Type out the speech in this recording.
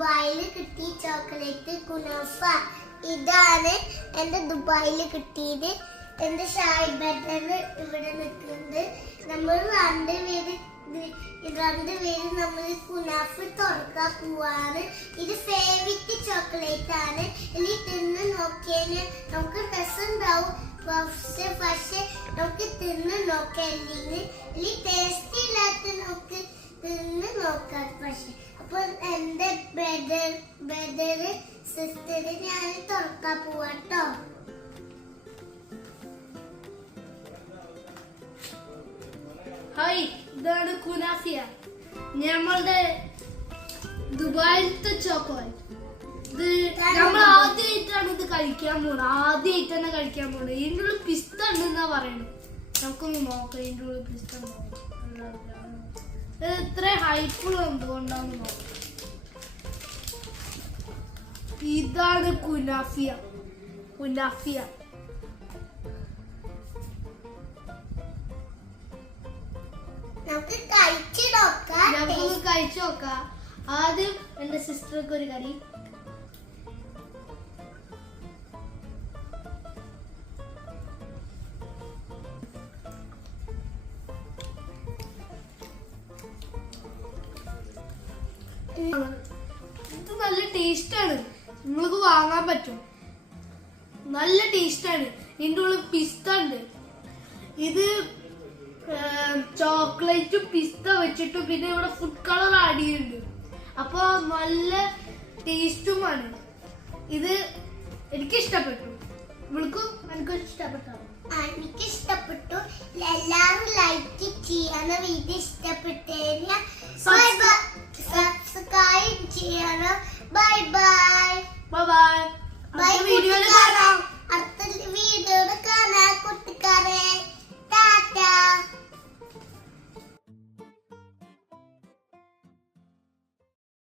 ദുബായിൽ കിട്ടിയ ചോക്ലേറ്റ് കുനാഫ. ഇതാണ് എന്റെ ദുബായിൽ കിട്ടിയത്. എന്റെ ഷായ് ബട്ടർ ഇവിടെ നിൽക്കുന്നത്. നമ്മൾ രണ്ടുപേരും നമ്മൾ കുനാഫ തുറക്കാൻ പോവാണ്. ഇത് ഫേവറേറ്റ് ചോക്ലേറ്റ് ആണ്. ഇനി തിന്ന് നോക്കിയാൽ നമുക്ക് രസമുണ്ടാവും. പക്ഷെ നമുക്ക് തിന്ന് നോക്കാം. ഇനി ടേസ്റ്റ് ഇല്ലാത്ത നമുക്ക് തിന്ന് നോക്കാം. പക്ഷെ അപ്പൊ എന്റെ ബ്രദർ സിസ്റ്ററ് ഞാൻ തുറക്കാൻ പോവാട്ടോ. ഹായ്, ഇതാണ് കുനാഫിയ, നമ്മളുടെ ദുബായിലത്തെ ചോക്ലേറ്റ്. ഇത് നമ്മൾ ആദ്യമായിട്ടാണ് ഇത് കഴിക്കാൻ പോണത്. ആദ്യമായിട്ട് തന്നെ കഴിക്കാൻ പോണത്. ഇതിൻ്റെ ഉള്ളിൽ പിസ്ത ഉണ്ടെന്നാ പറയുന്നത്. നമുക്കൊന്ന് നോക്കാം ഇതിൻ്റെ ഉള്ളിൽ പിസ്ത ഇത്ര ഹൈപ്പുള്ള എന്തുകൊണ്ടാന്ന് നോക്കാം. ഇതാണ് കുനാഫിയ. നമുക്ക് കഴിച്ചു നോക്കാം. ആദ്യം എന്റെ സിസ്റ്റർക്ക് ഒരു കടി. ഇത് നല്ല ടേസ്റ്റാണ്. നമ്മൾക്ക് വാങ്ങാൻ പറ്റും. നല്ല ടേസ്റ്റാണ്. ഇതിൻ്റെ ഉള്ളിൽ പിസ്ത ഉണ്ട്. ഇത് ചോക്ലേറ്റും പിസ്ത വെച്ചിട്ടും പിന്നെ ഇവിടെ ഫുഡ് കളർ ആഡ് ചെയ്യുന്നുണ്ട്. അപ്പൊ നല്ല ടേസ്റ്റുമാണ്. ഇത് എനിക്ക് ഇഷ്ടപ്പെട്ടു. ഇവൾക്കും എനിക്കും ഇഷ്ടപ്പെട്ടു. എനിക്ക് ഇഷ്ടപ്പെട്ടു. എല്ലാവരും ലൈക്ക് ചെയ്യണം. വീഡിയോ ഇഷ്ടപ്പെട്ടു സബ്സ്ക്രൈബ് ചെയ്യണം. Bye bye. വീഡിയോയിൽ കാണാം.